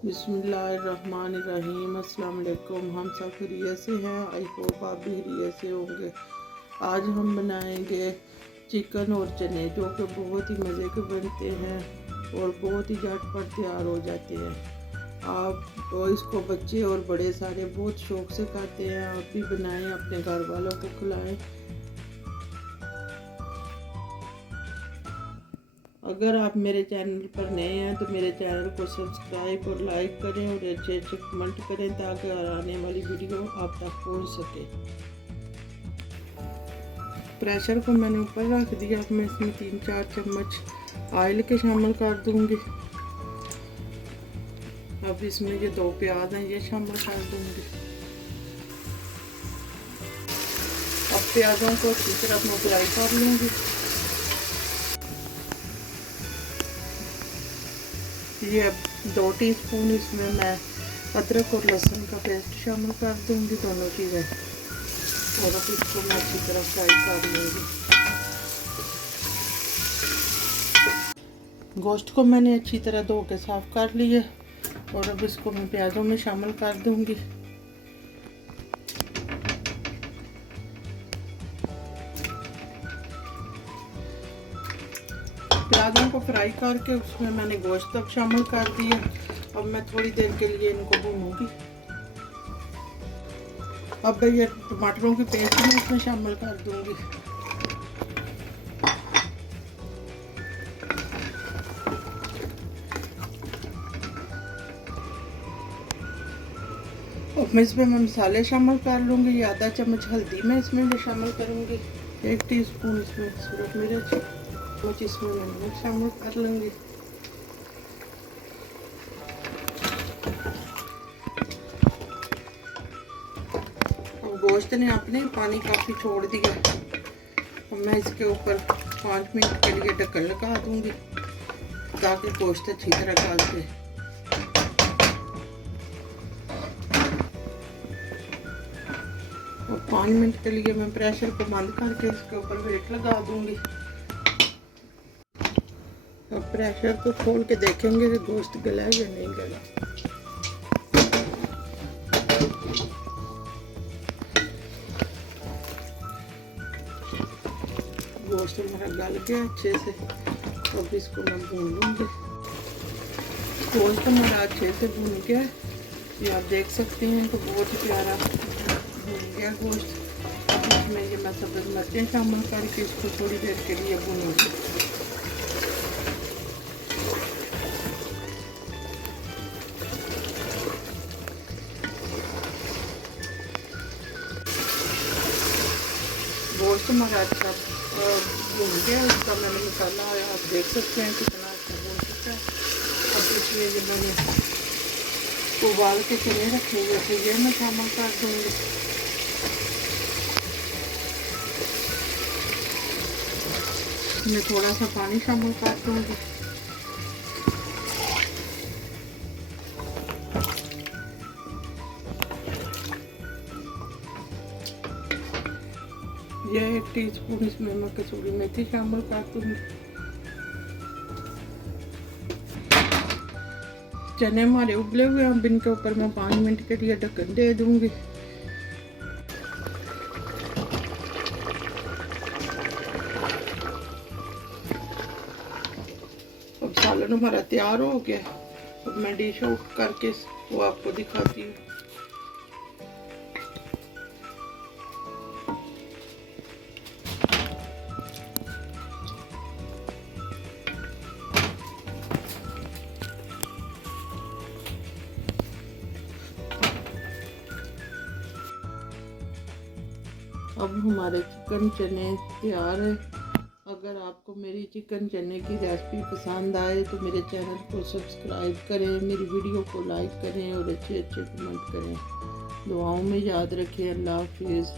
बिस्मिल्लाहिर्रहमानिर्रहीम। अस्सलाम वालेकुम। हम सब खैरियत से हैं। आई होप आप भी खैरियत से होंगे। आज हम बनाएंगे चिकन और चने, जो कि बहुत ही मज़े के बनते हैं और बहुत ही झटपट तैयार हो जाते हैं। आप और इसको बच्चे और बड़े सारे बहुत शौक़ से खाते हैं। आप भी बनाएं, अपने घर वालों को खिलाएं। अगर आप मेरे चैनल पर नए हैं तो मेरे चैनल को सब्सक्राइब और लाइक करें और अच्छे अच्छे कमेंट करें, ताकि आने वाली वीडियो आप तक पहुंच सके। प्रेशर को मैंने ऊपर रख दिया। अब मैं इसमें 3-4 चम्मच ऑयल के शामिल कर दूंगी। अब इसमें जो 2 प्याज हैं ये शामिल कर दूंगी। अब प्याजों को अच्छी तरह मैं फ्राई कर लूँगी। ये अब 2 टीस्पून इसमें मैं अदरक और लहसुन का पेस्ट शामिल कर दूंगी, दोनों चीज़ें, और अब इसको मैं अच्छी तरह फ्राई कर लूँगी। गोश्त को मैंने अच्छी तरह धो के साफ़ कर लिया और अब इसको मैं प्याज़ों में शामिल कर दूंगी। प्याज़ों को फ्राई करके उसमें मैंने गोश्त तक शामिल कर दिया। अब मैं थोड़ी देर के लिए इनको भूनूंगी। अब ये टमाटरों की पेस्ट में इसमें शामिल कर दूंगी। अब मैं इसमें मसाले शामिल कर लूँगी। ये आधा चम्मच हल्दी मैं इसमें शामिल करूँगी। 1 टीस्पून इसमें सूरज मिर्च, कुछ इसमें नमक शामिल कर लूँगी। अब गोश्त ने अपने पानी काफ़ी छोड़ दिया। अब मैं इसके ऊपर 5 मिनट के लिए ढक्कन लगा दूँगी, ताकि गोश्त अच्छी तरह गल जाए। और 5 मिनट के लिए मैं प्रेशर को बंद करके इसके ऊपर वेट लगा दूँगी। अब प्रेशर को खोल के देखेंगे कि गोश्त गला है या नहीं गला। गोश्त हमारा गल गया अच्छे से। अब इसको मैं भून लूँगी। गोश्त हमारा अच्छे से भून गया, ये आप देख सकते हैं। तो बहुत ही प्यारा भून गया गोश्त। अब इसमें ये मैं सब्ज़ मिर्चें शामिल करके इसको थोड़ी देर के लिए भूनूँगी। गोश्त हमारा अच्छा भून गया। इसका मैंने मसाला आप देख सकते हैं कितना अच्छा भून चुका है। अब इसमें ये मैंने उबाल के चने रखे हुए थे, ये मैं शामिल कर दूँगी। मैं थोड़ा सा पानी शामिल कर दूँगी। यह 1 टीस्पून इसमें मैं कसूरी मेथी शामिल कर दूँगी। चने हमारे उबले हुए हैं। अब इनके ऊपर मैं 5 मिनट के लिए ढक्कन दे दूँगी। अब सालन हमारा तैयार हो गया। अब मैं डिश आउट करके वो आपको दिखाती हूँ। अब हमारे चिकन चने तैयार है। अगर आपको मेरी चिकन चने की रेसिपी पसंद आए तो मेरे चैनल को सब्सक्राइब करें, मेरी वीडियो को लाइक करें और अच्छे अच्छे कमेंट करें। दुआओं में याद रखें। अल्लाह हाफिज़।